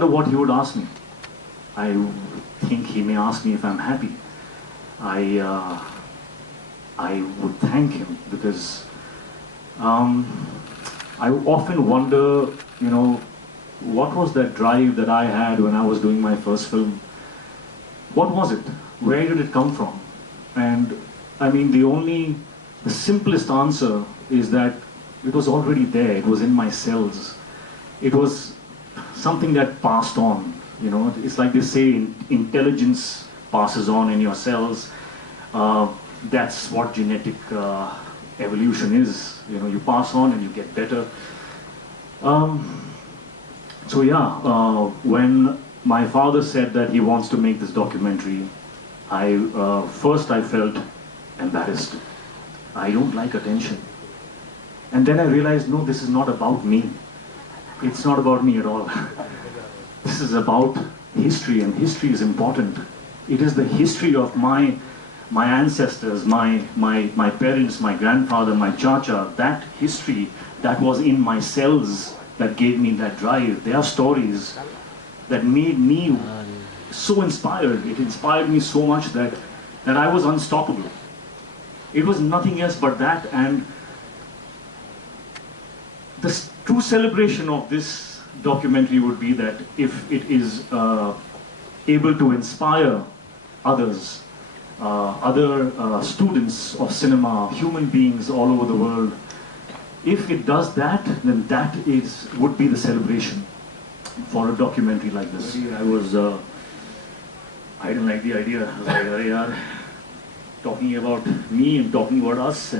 wonder what he would ask me. I think he may ask me if I'm happy. I would thank him because I often wonder, what was that drive that I had when I was doing my first film? What was it? Where did it come from? And I mean, the simplest answer is that it was already there. It was in my cells. It was something that passed on. It's like they say, intelligence passes on in your cells. That's what genetic evolution is. You pass on and you get better. When my father said that he wants to make this documentary, first I felt embarrassed. I don't like attention. And then I realized, no, this is not about me. It's not about me at all. This is about history, and history is important. It is the history of my ancestors, my parents, my grandfather, my chacha, that history that was in my cells that gave me that drive. They are stories that made me so inspired. It inspired me so much that I was unstoppable. It was nothing else but that, and the true celebration of this documentary would be that if it is able to inspire others, other students of cinema, human beings all over the world, if it does that, then that would be the celebration for a documentary like this. I didn't like the idea. I was like, "Arey yaar, talking about me and talking about us,"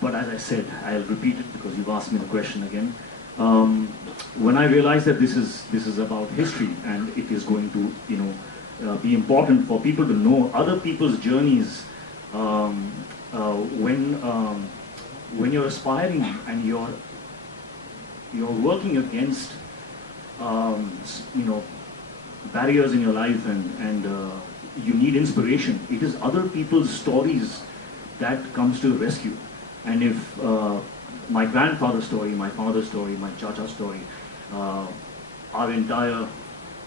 but as I said, I'll repeat it because you've asked me the question again. When I realized that this is about history and it is going to be important for people to know other people's journeys, when you're aspiring and you're working against barriers in your life and you need inspiration, it is other people's stories that comes to the rescue. And if my grandfather's story, my father's story, my chacha's story, our entire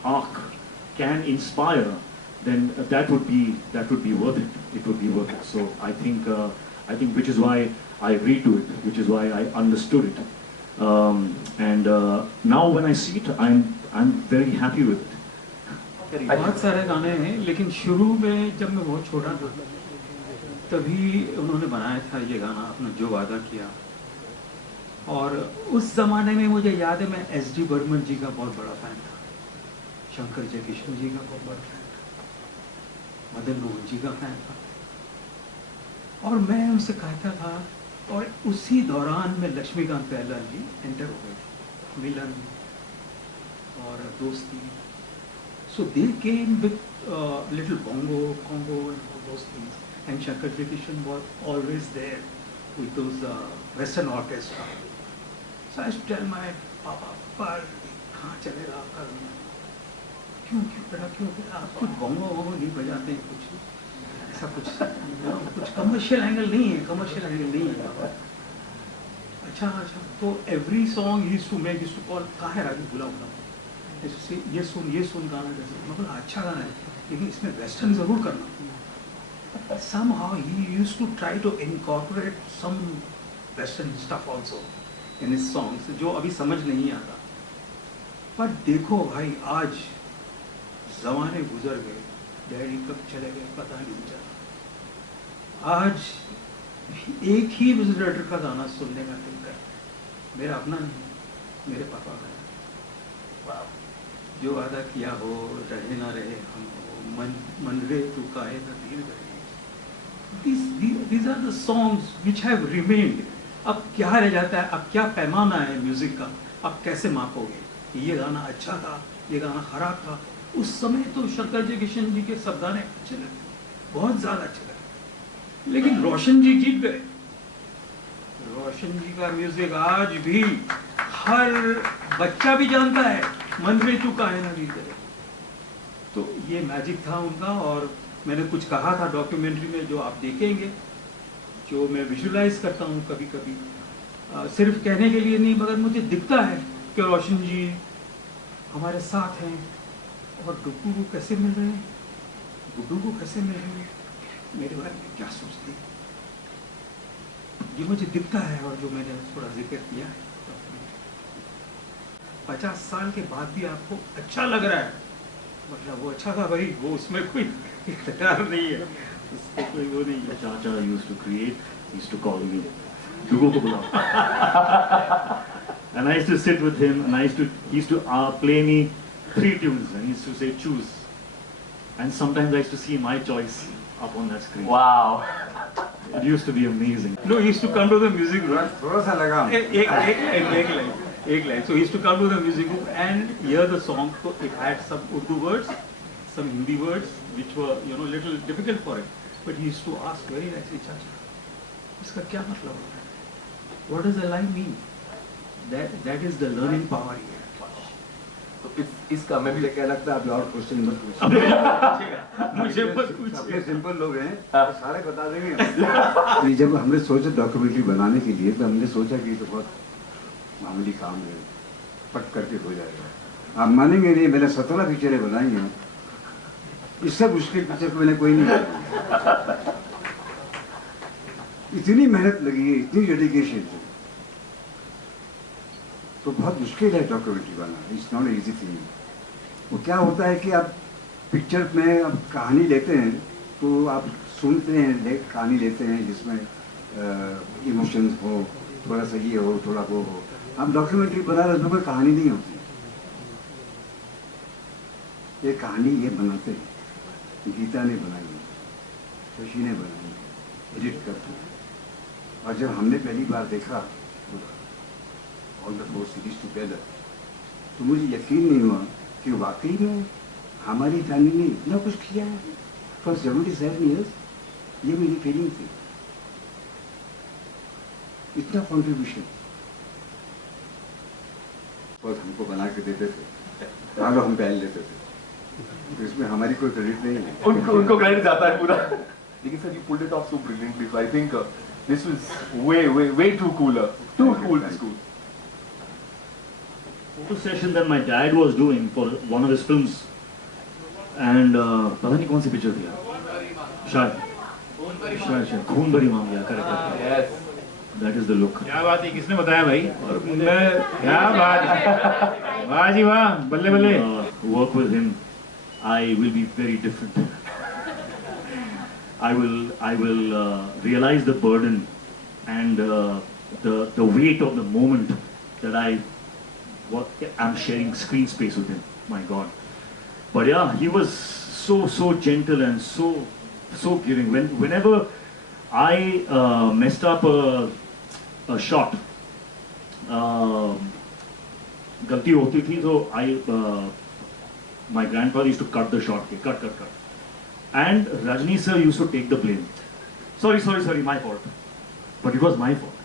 arc can inspire, then that would be worth it. It would be worth it. So I think which is why I agreed to it, which is why I understood it. Now when I see it, I'm very happy with it. बहुत सारे गाने हैं, लेकिन शुरू में जब मैं बहुत छोटा था तभी उन्होंने बनाया था ये गाना, अपना जो वादा किया। और उस ज़माने में मुझे याद है, मैं एस.डी. बर्मन जी का बहुत बड़ा फ़ैन था, शंकर जयकिशन जी का बहुत बड़ा फ़ैन था, मदन मोहन जी का फ़ैन था, और मैं उनसे कहता था। और उसी दौरान में लक्ष्मीकांत बेहलाल जी एंटर हो गए थे, मिलन और दोस्ती। So they came with little bongo, congo and all those things. And Shankar Jayakishan was always there with those Western orchestra. So I used to tell my papa, कहाँ चलेगा आपका गाना? क्यों बेटा आप कुछ bongo नहीं बजाते हैं, कुछ ऐसा कुछ कमर्शियल एंगल नहीं है, अच्छा। तो every song he used to call, कहाँ है राजू, बुलाओ। ये सुन गाना, जैसे मतलब अच्छा गाना है, लेकिन इसमें वेस्टर्न जरूर करना। Somehow he used to try to incorporate some western stuff also in his songs, जो अभी समझ नहीं आता। पर देखो भाई, आज जमाने गुजर गए, डैडी कब चले गए पता नहीं चला। आज एक ही म्यूजिक डायरेक्टर का गाना सुनने का दिल करता है, मेरा अपना नहीं, मेरे पापा का। जो वादा किया हो रहे ना रहे हम हो, मन रे तू काहे ना दीर गए। These are the songs which have remained. अब क्या रह जाता है, अब क्या पैमाना है म्यूजिक का, अब कैसे मापोगे ये गाना अच्छा था, ये गाना खराब था। उस समय तो शंकर जयकिशन जी के सब गाने अच्छे लगे, बहुत ज़्यादा अच्छे लगे, लेकिन रोशन जी जीत गए। रोशन जी का म्यूजिक आज भी हर बच्चा भी जानता है, मन रे तू काहे ना दीर गए। तो ये मैजिक था उनका। और मैंने कुछ कहा था डॉक्यूमेंट्री में, जो आप देखेंगे, जो मैं विजुलाइज करता हूँ कभी कभी, सिर्फ कहने के लिए नहीं, मगर मुझे दिखता है कि रोशन जी हमारे साथ हैं और डुग्गू को कैसे मिल रहे हैं, गुड्डू को कैसे मिल रहे हैं, मेरे बारे में क्या सोचते हैं, ये मुझे दिखता है। और जो मैंने थोड़ा जिक्र किया है, 50 साल के बाद भी आपको अच्छा लग रहा है, मतलब वो अच्छा था भाई, वो उसमें कोई इख्तियार नहीं है, उसमें कोई वो नहीं है। Chacha used to create, he used to call me, Dugo ko bulao. And I used to sit with him, and he used to play me 3 tunes, and he used to say choose. And sometimes I used to see my choice up on that screen. Wow. It used to be amazing. No, he used to come to the music room. थोड़ा सा लगा एक line. So he used to come to the music room and hear the song. So it had some Urdu words, some Hindi words, which were little difficult for him. But he used to ask very nicely, Chacha, इसका क्या मतलब होता है? What does the line mean? That is the learning power here. तो इसका मैं भी मुझे क्या लगता है आप और क्वेश्चन मत पूछिए मुझे मत पूछिए। अपने सिंपल लोग हैं सारे बता देंगे नहीं, जब हमने सोचा डॉक्यूमेंट्री बनाने के लिए तो हमने सोचा कि तो बहुत मामूली काम है, पट करके हो जाएगा। आप मानेंगे नहीं, मैंने 17 पिक्चरें बनाई हैं, इससे मुश्किल पिक्चर को मैंने कोई नहीं बनाई। इतनी मेहनत लगी है, इतनी डेडिकेशन है, तो बहुत मुश्किल है documentary banana. It's not easy thing. वो क्या होता है कि आप पिक्चर में आप कहानी लेते हैं तो आप सुनते हैं, कहानी लेते हैं जिसमें इमोशंस हो, थोड़ा सा ये हो, थोड़ा वो हो। आप डॉक्यूमेंट्री बना रहे उसमें कहानी नहीं होती, ये कहानी ये बनाते हैं। गीता ने बनाई, शशि ने बनाई, एडिट करते हैं। और जब हमने पहली बार देखा ऑल द 4 सीरीज टुगेदर, तो मुझे यकीन नहीं हुआ कि वाकई में हमारी फैमिली ने इतना कुछ किया है फॉर 77 ईयर्स। ये मेरी फीलिंग थी, इतना कॉन्ट्रीब्यूशन बहुत हमको बना के देते थे, आगे हम पहल लेते थे, तो इसमें हमारी कोई क्रेडिट नहीं है। उनको क्रेडिट जाता है पूरा। लेकिन sir, you pulled it off so brilliantly. So I think this was way too cooler. Too cool this school. Photo session that my dad was doing for one of his films, and पता नहीं कौन सी picture थी यार, शायद खून भरी मांगिया, correct. Yes. That is the look. क्या बात है, किसने बताया भाई? और क्या बात है, वाह जी वाह, बल्ले बल्ले। Work with him, I will be very different. I will realize the burden and the weight of the moment that I'm sharing screen space with him. My God. But yeah, he was so gentle and so giving. Whenever I messed up a shot, गलती होती थी तो my grandfather used to cut the shot, cut. And Rajni sir used to take the blame. Sorry, my fault. But it was my fault.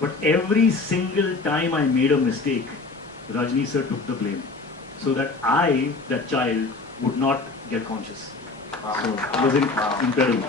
But every single time I made a mistake, Rajni sir took the blame, so that that child, would not get conscious. So it was incredible.